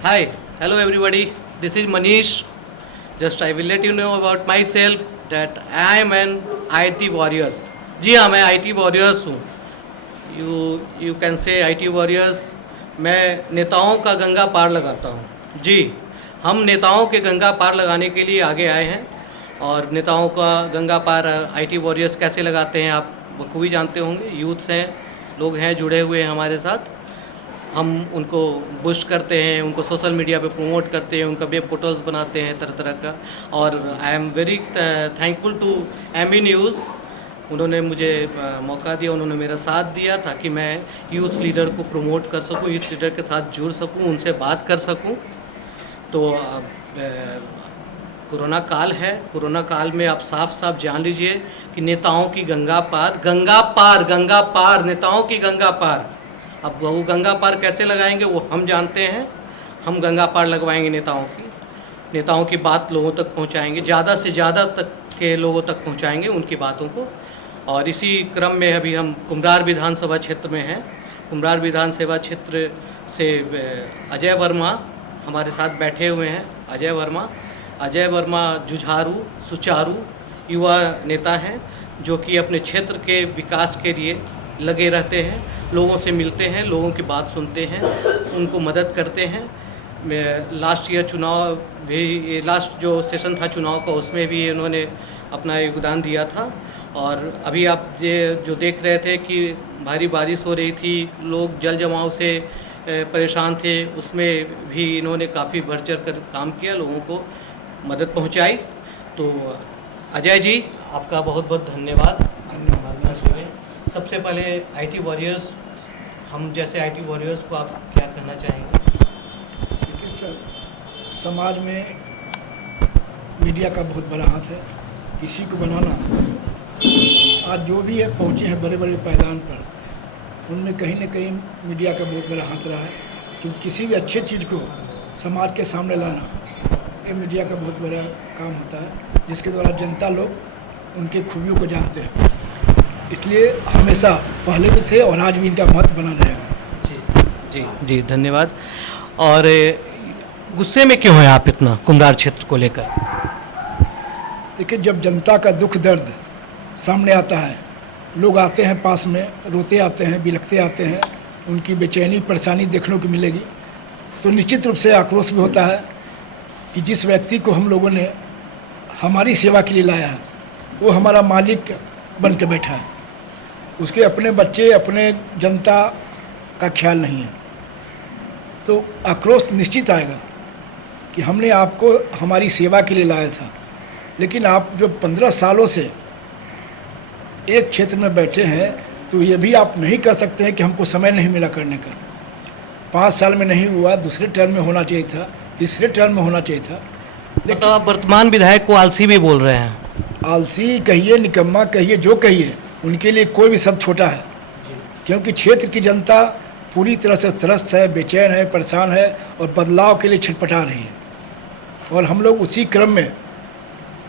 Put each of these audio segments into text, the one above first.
Hi, hello everybody. This is Manish. Just I will let you know about myself that I am an IT warriors. जी हाँ, मैं IT warriors हूँ. You can say IT warriors. मैं नेताओं का गंगा पार लगाता हूँ. जी, हम नेताओं के गंगा पार लगाने के लिए आगे आए हैं और नेताओं का गंगा पार IT वॉरियर्स कैसे लगाते हैं आप बखूबी जानते होंगे. यूथ्स हैं, लोग हैं जुड़े हुए हैं हमारे साथ. हम उनको बूस्ट करते हैं, उनको सोशल मीडिया पे प्रमोट करते हैं, उनका वेब पोर्टल्स बनाते हैं तरह तरह का. और I am very thankful to Amy news. उन्होंने मुझे मौका दिया, उन्होंने मेरा साथ दिया ताकि मैं यूथ लीडर को प्रमोट कर सकूं, यूथ लीडर के साथ जुड़ सकूं, उनसे बात कर सकूं. तो कोरोना काल है. कोरोना काल में आप साफ साफ जान लीजिए कि नेताओं की गंगा पार, गंगा पार, गंगा पार, नेताओं की गंगा पार. अब वो गंगा पार कैसे लगाएंगे वो हम जानते हैं. हम गंगा पार लगवाएंगे नेताओं की बात लोगों तक पहुंचाएंगे, ज़्यादा से ज़्यादा तक के लोगों तक पहुंचाएंगे उनकी बातों को. और इसी क्रम में अभी हम कुम्हरार विधानसभा क्षेत्र में हैं. कुम्हरार विधानसभा क्षेत्र से अजय वर्मा हमारे साथ बैठे हुए हैं. अजय वर्मा जुझारू, सुचारू युवा नेता हैं जो कि अपने क्षेत्र के विकास के लिए लगे रहते हैं. लोगों से मिलते हैं, लोगों की बात सुनते हैं, उनको मदद करते हैं. लास्ट ईयर चुनाव भी, लास्ट जो सेशन था चुनाव का, उसमें भी इन्होंने अपना योगदान दिया था. और अभी आप ये जो देख रहे थे कि भारी बारिश हो रही थी, लोग जल जमाव से परेशान थे, उसमें भी इन्होंने काफ़ी बढ़ चढ़ कर काम किया, लोगों को मदद पहुंचाई. तो अजय जी, आपका बहुत बहुत धन्यवाद हमारे साथ जुड़े. सबसे पहले IT वॉरियर्स, हम जैसे IT वॉरियर्स को आप क्या कहना चाहेंगे? देखिए सर, समाज में मीडिया का बहुत बड़ा हाथ है. किसी को बनाना, आज जो भी है पहुँचे हैं बड़े बड़े पायदान पर, उनमें कहीं न कहीं मीडिया का बहुत बड़ा हाथ रहा है. क्योंकि किसी भी अच्छे चीज़ को समाज के सामने लाना, ये मीडिया का बहुत बड़ा काम होता है, जिसके द्वारा जनता लोग उनके खूबियों को जानते हैं. इसलिए हमेशा पहले भी थे और आज भी इनका महत्व बना रहेगा. जी जी जी, धन्यवाद. और गुस्से में क्यों हैं आप इतना कुम्हरार क्षेत्र को लेकर? देखिए, जब जनता का दुख दर्द सामने आता है, लोग आते हैं पास में, रोते आते हैं, बिलखते आते हैं, उनकी बेचैनी परेशानी देखने को मिलेगी, तो निश्चित रूप से आक्रोश भी होता है कि जिस व्यक्ति को हम लोगों ने हमारी सेवा के लिए लाया है, वो हमारा मालिक बन के बैठा है. उसके अपने बच्चे, अपने जनता का ख्याल नहीं है. तो आक्रोश निश्चित आएगा कि हमने आपको हमारी सेवा के लिए लाया था, लेकिन आप जो 15 सालों से एक क्षेत्र में बैठे हैं, तो ये भी आप नहीं कर सकते हैं कि हमको समय नहीं मिला करने का. 5 साल में नहीं हुआ, दूसरे टर्म में होना चाहिए था, तीसरे टर्म में होना चाहिए था. लेकिन तो आप वर्तमान विधायक को आलसी भी बोल रहे हैं. आलसी कहिए, निकम्मा कहिए, जो कहिए, उनके लिए कोई भी शब्द छोटा है. क्योंकि क्षेत्र की जनता पूरी तरह से त्रस्त है, बेचैन है, परेशान है और बदलाव के लिए छटपटा रही है. और हम लोग उसी क्रम में,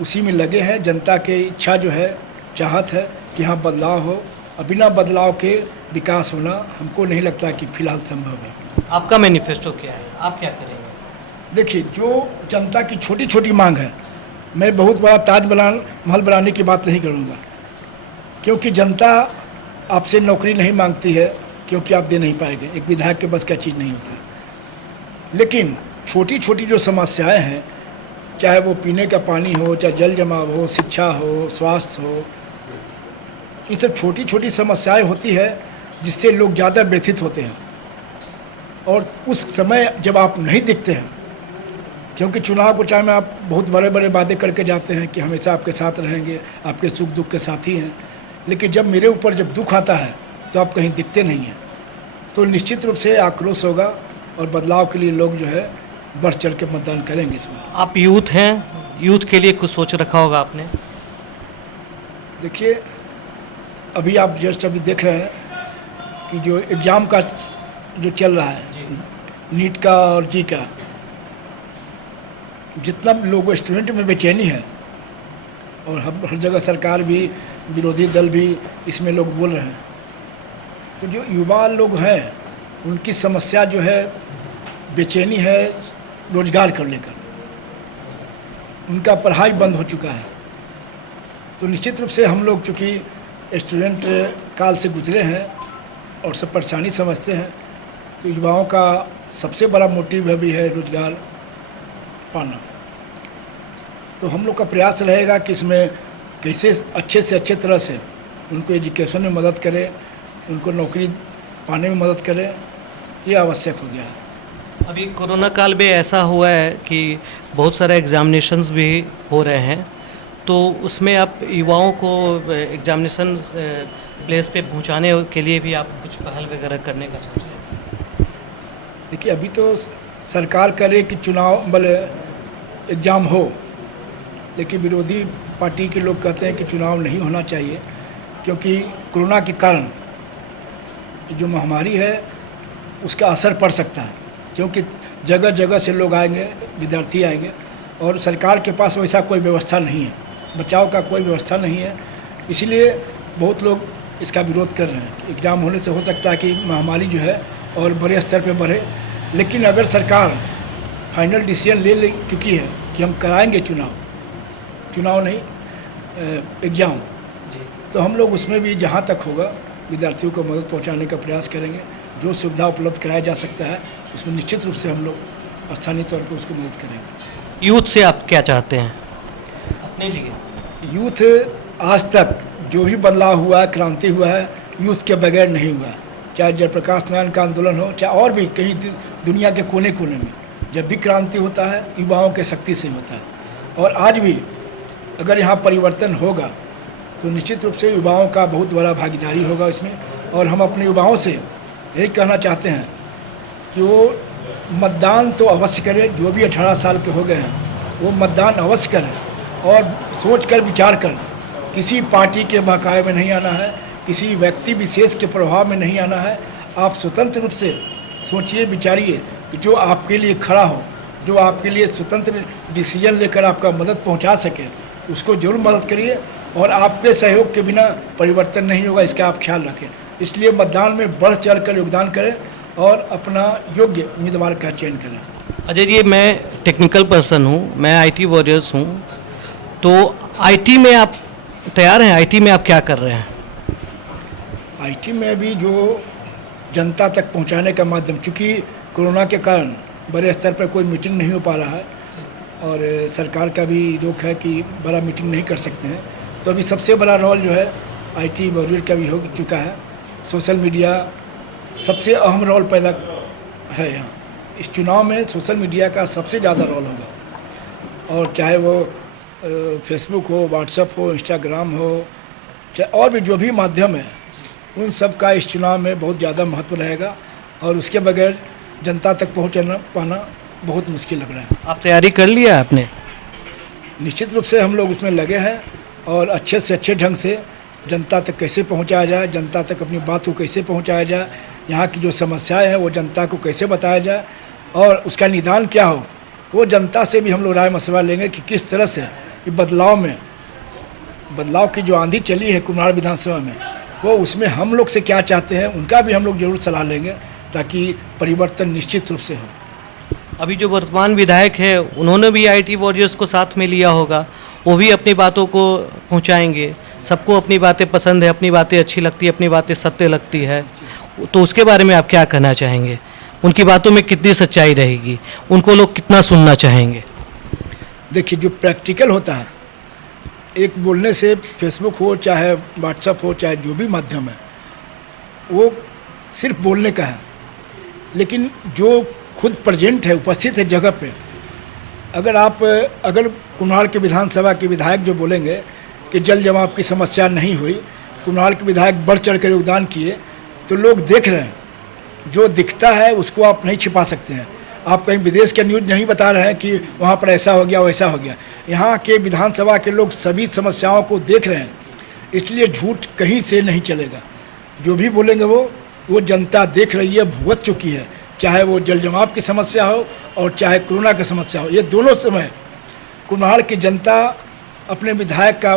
उसी में लगे हैं. जनता की इच्छा जो है, चाहत है कि हाँ बदलाव हो, और बिना बदलाव के विकास होना हमको नहीं लगता कि फिलहाल संभव है. आपका मैनिफेस्टो क्या है, आप क्या करेंगे? देखिए, जो जनता की छोटी छोटी मांग है, मैं बहुत बड़ा महल बनाने की बात नहीं करूँगा, क्योंकि जनता आपसे नौकरी नहीं मांगती है, क्योंकि आप दे नहीं पाएंगे. एक विधायक के बस का चीज़ नहीं होता है. लेकिन छोटी छोटी जो समस्याएं हैं, चाहे वो पीने का पानी हो, चाहे जल जमाव हो, शिक्षा हो, स्वास्थ्य हो, ये सब छोटी छोटी समस्याएं होती है जिससे लोग ज़्यादा व्यथित होते हैं. और उस समय जब आप नहीं दिखते हैं, क्योंकि चुनाव के टाइम में आप बहुत बड़े बड़े वादे करके जाते हैं कि हमेशा आपके साथ रहेंगे, आपके सुख दुख के साथी हैं, लेकिन जब मेरे ऊपर जब दुख आता है तो आप कहीं दिखते नहीं हैं. तो निश्चित रूप से आक्रोश होगा और बदलाव के लिए लोग जो है बढ़ चढ़ के मतदान करेंगे इसमें. आप यूथ हैं, यूथ के लिए कुछ सोच रखा होगा आपने? देखिए, अभी आप जस्ट अभी देख रहे हैं कि जो एग्ज़ाम का जो चल रहा है, नीट का और जी का, जितना लोगों स्टूडेंट में बेचैनी है, और हर जगह सरकार भी, विरोधी दल भी इसमें लोग बोल रहे हैं, तो जो युवा लोग हैं उनकी समस्या जो है बेचैनी है रोजगार को लेकर, उनका पढ़ाई बंद हो चुका है। तो निश्चित रूप से हम लोग चूँकि स्टूडेंट काल से गुजरे हैं और सब परेशानी समझते हैं, तो युवाओं का सबसे बड़ा मोटिव भी है रोजगार पाना। तो हम लोग का प्रयास रहेगा कि इसमें कैसे अच्छे से अच्छे तरह से उनको एजुकेशन में मदद करें, उनको नौकरी पाने में मदद करें, ये आवश्यक हो गया है। अभी कोरोना काल में ऐसा हुआ है कि बहुत सारे एग्जामिनेशंस भी हो रहे हैं, तो उसमें आप युवाओं को एग्जामिनेशन प्लेस पे पहुंचाने के लिए भी आप कुछ पहल वगैरह करने का सोच रहे हैं? देखिए, अभी तो सरकार करे कि चुनाव बल एग्ज़ाम हो, लेकिन विरोधी पार्टी के लोग कहते हैं कि चुनाव नहीं होना चाहिए, क्योंकि कोरोना के कारण जो महामारी है उसका असर पड़ सकता है, क्योंकि जगह जगह से लोग आएंगे, विद्यार्थी आएंगे, और सरकार के पास वैसा कोई व्यवस्था नहीं है, बचाव का कोई व्यवस्था नहीं है। इसलिए बहुत लोग इसका विरोध कर रहे हैं। एग्ज़ाम होने से हो सकता है कि महामारी जो है और बड़े स्तर पे बढ़े, लेकिन अगर सरकार फाइनल डिसीजन ले चुकी है कि हम कराएंगे चुनाव नहीं एग्ज़ाम, तो हम लोग उसमें भी जहाँ तक होगा विद्यार्थियों को मदद पहुँचाने का प्रयास करेंगे। जो सुविधा उपलब्ध कराया जा सकता है उसमें निश्चित रूप से हम लोग स्थानीय तौर पर उसको मदद करेंगे। यूथ से आप क्या चाहते हैं अपने लिए? यूथ आज तक जो भी बदलाव हुआ है, क्रांति हुआ है, यूथ के बगैर नहीं हुआ। चाहे जयप्रकाश नारायण का आंदोलन हो, चाहे और भी कहीं दुनिया के कोने कोने में जब भी क्रांति होता है युवाओं के शक्ति से होता है। और आज भी अगर यहाँ परिवर्तन होगा तो निश्चित रूप से युवाओं का बहुत बड़ा भागीदारी होगा इसमें। और हम अपने युवाओं से यही कहना चाहते हैं कि वो मतदान तो अवश्य करें, जो भी 18 साल के हो गए हैं वो मतदान अवश्य करें, और सोच कर विचार कर किसी पार्टी के बहकावे में नहीं आना है, किसी व्यक्ति विशेष के प्रभाव में नहीं आना है। आप स्वतंत्र रूप से सोचिए, विचारिए कि जो आपके लिए खड़ा हो, जो आपके लिए स्वतंत्र डिसीजन लेकर आपका मदद पहुंचा सके, उसको जरूर मदद करिए। और आपके सहयोग के बिना परिवर्तन नहीं होगा, इसका आप ख्याल रखें। इसलिए मतदान में बढ़ चढ़ कर योगदान करें और अपना योग्य उम्मीदवार का चयन करें। अजय जी, मैं टेक्निकल पर्सन हूँ, मैं आईटी वॉरियर्स हूँ, तो आईटी में आप तैयार हैं? आईटी में आप क्या कर रहे हैं? आईटी में भी जो जनता तक पहुंचाने का माध्यम, चूँकि कोरोना के कारण बड़े स्तर पर कोई मीटिंग नहीं हो पा रहा है और सरकार का भी रोक है कि बड़ा मीटिंग नहीं कर सकते हैं, तो अभी सबसे बड़ा रोल जो है आईटी वॉरियर का भी हो चुका है। सोशल मीडिया सबसे अहम रोल पैदा है यहाँ। इस चुनाव में सोशल मीडिया का सबसे ज़्यादा रोल होगा, और चाहे वो फेसबुक हो, व्हाट्सएप हो, इंस्टाग्राम हो, चाहे और भी जो भी माध्यम है, उन सब का इस चुनाव में बहुत ज़्यादा महत्व रहेगा। और उसके बगैर जनता तक पहुँचना पाना बहुत मुश्किल लग रहा है। आप तैयारी कर लिया आपने? निश्चित रूप से हम लोग उसमें लगे हैं, और अच्छे से अच्छे ढंग से जनता तक कैसे पहुंचाया जाए, जनता तक अपनी बात को कैसे पहुंचाया जाए, यहाँ की जो समस्याएं हैं वो जनता को कैसे बताया जाए और उसका निदान क्या हो, वो जनता से भी हम लोग राय मशवरा लेंगे कि किस तरह से ये बदलाव की जो आंधी चली है कुम्हाड़ विधानसभा में, वो उसमें हम लोग से क्या चाहते हैं, उनका भी हम लोग जरूर सलाह लेंगे, ताकि परिवर्तन निश्चित रूप से हो। अभी जो वर्तमान विधायक है उन्होंने भी आईटी वॉरियर्स को साथ में लिया होगा, वो भी अपनी बातों को पहुंचाएंगे। सबको अपनी बातें पसंद है, अपनी बातें अच्छी लगती है, अपनी बातें सत्य लगती है, तो उसके बारे में आप क्या कहना चाहेंगे? उनकी बातों में कितनी सच्चाई रहेगी, उनको लोग कितना सुनना चाहेंगे? देखिए, जो प्रैक्टिकल होता है, एक बोलने से फेसबुक हो, चाहे व्हाट्सएप हो, चाहे जो भी माध्यम है, वो सिर्फ बोलने का है, लेकिन जो खुद प्रेजेंट है, उपस्थित है जगह पे, अगर कुम्हाड़ के विधानसभा के विधायक जो बोलेंगे कि जल जमाव की समस्या नहीं हुई, कुम्हाड़ के विधायक बढ़ चढ़ कर योगदान किए, तो लोग देख रहे हैं। जो दिखता है उसको आप नहीं छिपा सकते हैं। आप कहीं विदेश के न्यूज़ नहीं बता रहे हैं कि वहाँ पर ऐसा हो गया, वैसा हो गया। यहाँ के विधानसभा के लोग सभी समस्याओं को देख रहे हैं, इसलिए झूठ कहीं से नहीं चलेगा। जो भी बोलेंगे वो जनता देख रही है, भुगत चुकी है, चाहे वो जल जमाव की समस्या हो और चाहे कोरोना की समस्या हो। ये दोनों समय कुम्हाड़ की जनता अपने विधायक का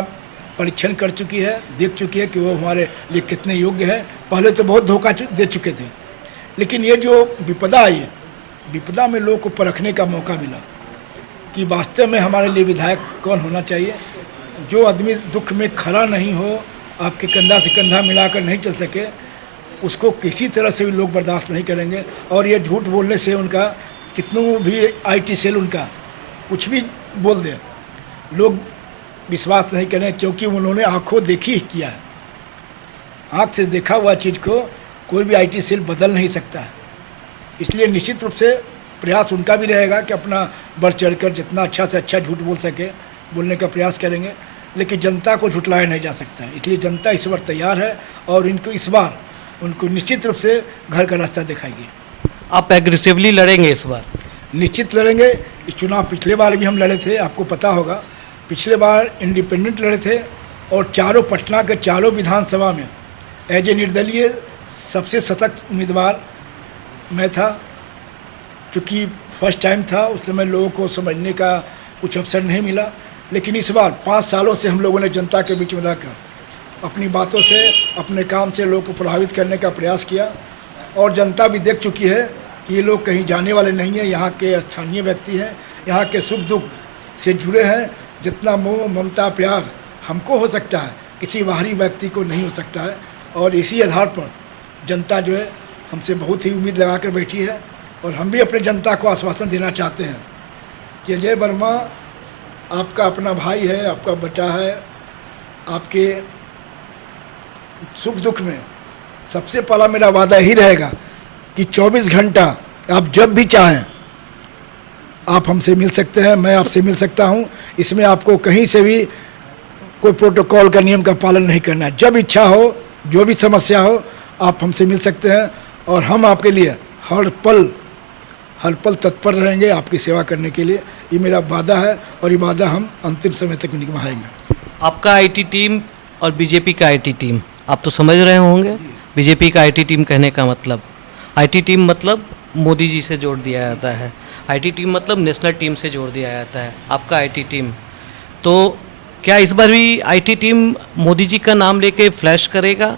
परीक्षण कर चुकी है, देख चुकी है कि वो हमारे लिए कितने योग्य है। पहले तो बहुत धोखा दे चुके थे, लेकिन ये जो विपदा आई है विपदा में लोगों को परखने का मौका मिला कि वास्तव में हमारे लिए विधायक कौन होना चाहिए। जो आदमी दुख में खड़ा नहीं हो, आपके कंधा से कंधा मिलाकर नहीं चल सके, उसको किसी तरह से भी लोग बर्दाश्त नहीं करेंगे। और ये झूठ बोलने से उनका कितनों भी आईटी सेल उनका कुछ भी बोल दे, लोग विश्वास नहीं करें, क्योंकि उन्होंने आंखों देखी ही किया है। आँख से देखा हुआ चीज़ को कोई भी आईटी सेल बदल नहीं सकता है। इसलिए निश्चित रूप से प्रयास उनका भी रहेगा कि अपना बढ़ चढ़कर जितना अच्छा से अच्छा झूठ बोल सके, बोलने का प्रयास करेंगे। लेकिन जनता को झुटलाया नहीं जा सकता है, इसलिए जनता इस बार तैयार है और इनको इस बार उनको निश्चित रूप से घर का रास्ता दिखाएगी। आप एग्रेसिवली लड़ेंगे इस बार? निश्चित लड़ेंगे। इस चुनाव पिछले बार भी हम लड़े थे, आपको पता होगा। पिछले बार इंडिपेंडेंट लड़े थे और चारों पटना के चारों विधानसभा में एज ए निर्दलीय सबसे सशक्त उम्मीदवार मैं था। चूँकि फर्स्ट टाइम था, उस समय लोगों को समझने का कुछ अवसर नहीं मिला। लेकिन इस बार 5 सालों से हम लोगों ने जनता के बीच में रहकर अपनी बातों से, अपने काम से लोगों को प्रभावित करने का प्रयास किया। और जनता भी देख चुकी है कि ये लोग कहीं जाने वाले नहीं हैं, यहाँ के स्थानीय व्यक्ति हैं, यहाँ के सुख दुख से जुड़े हैं। जितना मोह ममता प्यार हमको हो सकता है, किसी बाहरी व्यक्ति को नहीं हो सकता है। और इसी आधार पर जनता जो है हमसे बहुत ही उम्मीद लगा कर बैठी है। और हम भी अपने जनता को आश्वासन देना चाहते हैं कि अजय वर्मा आपका अपना भाई है, आपका बेटा है। आपके सुख दुख में सबसे पहला मेरा वादा ही रहेगा कि 24 घंटा आप जब भी चाहें आप हमसे मिल सकते हैं, मैं आपसे मिल सकता हूं। इसमें आपको कहीं से भी कोई प्रोटोकॉल का नियम का पालन नहीं करना है। जब इच्छा हो, जो भी समस्या हो, आप हमसे मिल सकते हैं और हम आपके लिए हर पल तत्पर रहेंगे आपकी सेवा करने के लिए। ये मेरा वादा है और ये वादा हम अंतिम समय तक निभाएंगे। आपका आईटी टीम और बीजेपी का आईटी टीम, आप तो समझ रहे होंगे बीजेपी का आईटी टीम कहने का मतलब। आईटी टीम मतलब मोदी जी से जोड़ दिया जाता है, आईटी टीम मतलब नेशनल टीम से जोड़ दिया जाता है। आपका आईटी टीम, तो क्या इस बार भी आईटी टीम मोदी जी का नाम लेके फ्लैश करेगा?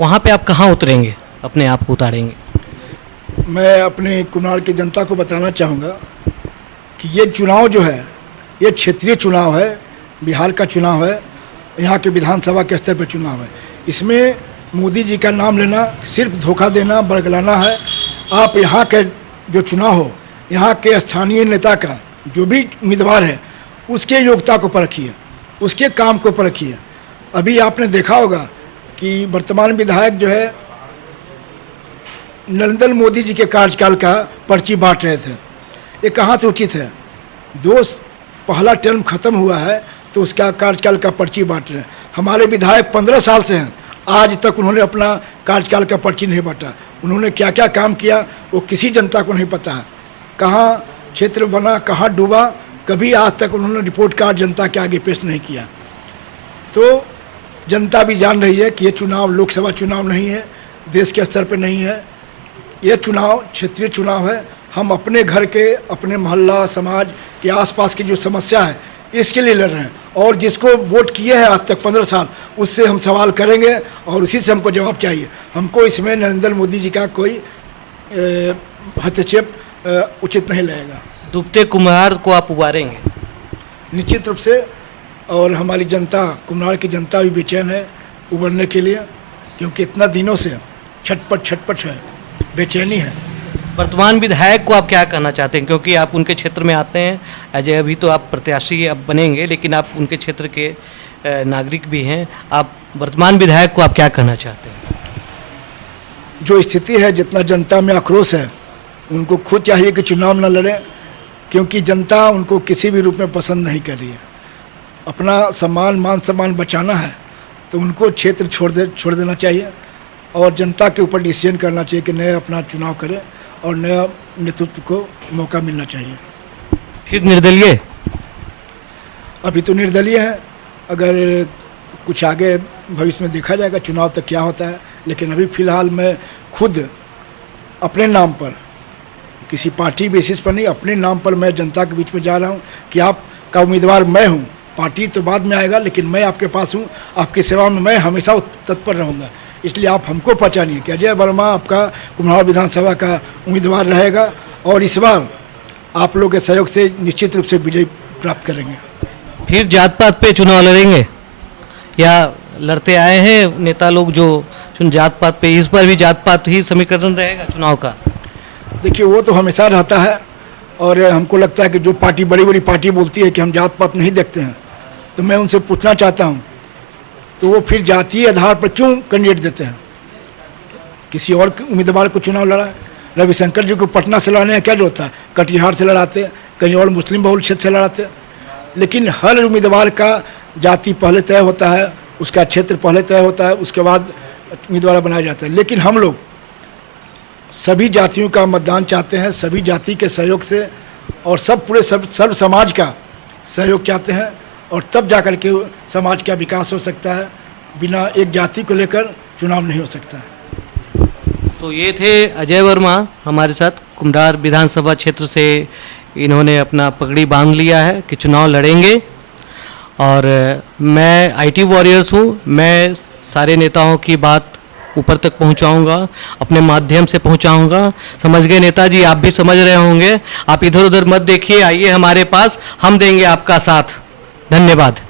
वहाँ पे आप कहाँ उतरेंगे, अपने आप को उतारेंगे? मैं अपने कुनार की जनता को बताना चाहूँगा कि ये चुनाव जो है, ये क्षेत्रीय चुनाव है, बिहार का चुनाव है, यहाँ के विधानसभा के स्तर पर चुनाव है। इसमें मोदी जी का नाम लेना सिर्फ धोखा देना, बरगलाना है। आप यहाँ के जो चुनाव हो, यहाँ के स्थानीय नेता का जो भी उम्मीदवार है उसके योग्यता को परखिए, उसके काम को परखिए। अभी आपने देखा होगा कि वर्तमान विधायक जो है नरेंद्र मोदी जी के कार्यकाल का पर्ची बांट रहे थे। ये कहाँ से उचित है? पहला टर्म खत्म हुआ है तो उसका कार्यकाल का पर्ची बांट रहे हैं। हमारे विधायक 15 साल से हैं, आज तक उन्होंने अपना कार्यकाल का पर्ची नहीं बांटा। उन्होंने क्या क्या काम किया वो किसी जनता को नहीं पता है। कहाँ क्षेत्र बना, कहाँ डूबा, कभी आज तक उन्होंने रिपोर्ट कार्ड जनता के आगे पेश नहीं किया। तो जनता भी जान रही है कि ये चुनाव लोकसभा चुनाव नहीं है, देश के स्तर पर नहीं है, ये चुनाव क्षेत्रीय चुनाव है। हम अपने घर के, अपने मोहल्ला समाज के आसपास की जो समस्या है इसके लिए लड़ रहे हैं। और जिसको वोट किए हैं आज तक 15 साल, उससे हम सवाल करेंगे और उसी से हमको जवाब चाहिए। हमको इसमें नरेंद्र मोदी जी का कोई हस्तक्षेप उचित नहीं लगेगा। डूबते कुम्हार को आप उबारेंगे? निश्चित रूप से। और हमारी जनता, कुम्हार की जनता भी बेचैन है उबरने के लिए, क्योंकि इतना दिनों से छटपट है, बेचैनी है। वर्तमान विधायक को आप क्या कहना चाहते हैं, क्योंकि आप उनके क्षेत्र में आते हैं अजय, अभी तो आप प्रत्याशी अब बनेंगे लेकिन आप उनके क्षेत्र के नागरिक भी हैं। आप वर्तमान विधायक को आप क्या कहना चाहते हैं? जो स्थिति है, जितना जनता में आक्रोश है, उनको खुद चाहिए कि चुनाव न लड़ें, क्योंकि जनता उनको किसी भी रूप में पसंद नहीं कर रही है। अपना सम्मान, मान सम्मान बचाना है तो उनको क्षेत्र छोड़ देना चाहिए और जनता के ऊपर डिसीजन करना चाहिए कि नया अपना चुनाव करें और नया नेतृत्व को मौका मिलना चाहिए। फिर निर्दलीय? अभी तो निर्दलीय है, अगर कुछ आगे भविष्य में देखा जाएगा चुनाव तक क्या होता है। लेकिन अभी फ़िलहाल मैं खुद अपने नाम पर, किसी पार्टी बेसिस पर नहीं, अपने नाम पर मैं जनता के बीच में जा रहा हूँ कि आपका उम्मीदवार मैं हूँ। पार्टी तो बाद में आएगा, लेकिन मैं आपके पास हूँ, आपकी सेवा में मैं हमेशा तत्पर रहूँगा। इसलिए आप हमको पहचानिए कि अजय वर्मा आपका कुम्हार विधानसभा का उम्मीदवार रहेगा और इस बार आप लोगों के सहयोग से निश्चित रूप से विजय प्राप्त करेंगे। फिर जात पात पे चुनाव लड़ेंगे या लड़ते आए हैं नेता लोग जो जात पात पे, इस बार भी जात पात ही समीकरण रहेगा चुनाव का? देखिए, वो तो हमेशा रहता है और हमको लगता है कि जो पार्टी बड़ी बड़ी पार्टी बोलती है कि हम जात पात नहीं देखते हैं, तो मैं उनसे पूछना चाहता हूँ, तो वो फिर जातीय आधार पर क्यों कैंडिडेट देते हैं? किसी और उम्मीदवार को चुनाव लड़ा, रविशंकर जी को पटना से लड़ाने का क्या जरूरत था? कटिहार से लड़ाते, कहीं और मुस्लिम बहुल क्षेत्र से लड़ाते। लेकिन हर उम्मीदवार का जाति पहले तय होता है, उसका क्षेत्र पहले तय होता है, उसके बाद उम्मीदवार बनाया जाता है। लेकिन हम लोग सभी जातियों का मतदान चाहते हैं, सभी जाति के सहयोग से, और पूरे सर्व समाज का सहयोग चाहते हैं, और तब जाकर के समाज का विकास हो सकता है। बिना एक जाति को लेकर चुनाव नहीं हो सकता है। तो ये थे अजय वर्मा हमारे साथ, कुम्हरार विधानसभा क्षेत्र से इन्होंने अपना पगड़ी बांध लिया है कि चुनाव लड़ेंगे। और मैं आईटी वॉरियर्स हूँ, मैं सारे नेताओं की बात ऊपर तक पहुँचाऊँगा, अपने माध्यम से पहुँचाऊँगा। समझ गए नेताजी? आप भी समझ रहे होंगे। आप इधर उधर मत देखिए, आइए हमारे पास, हम देंगे आपका साथ। धन्यवाद।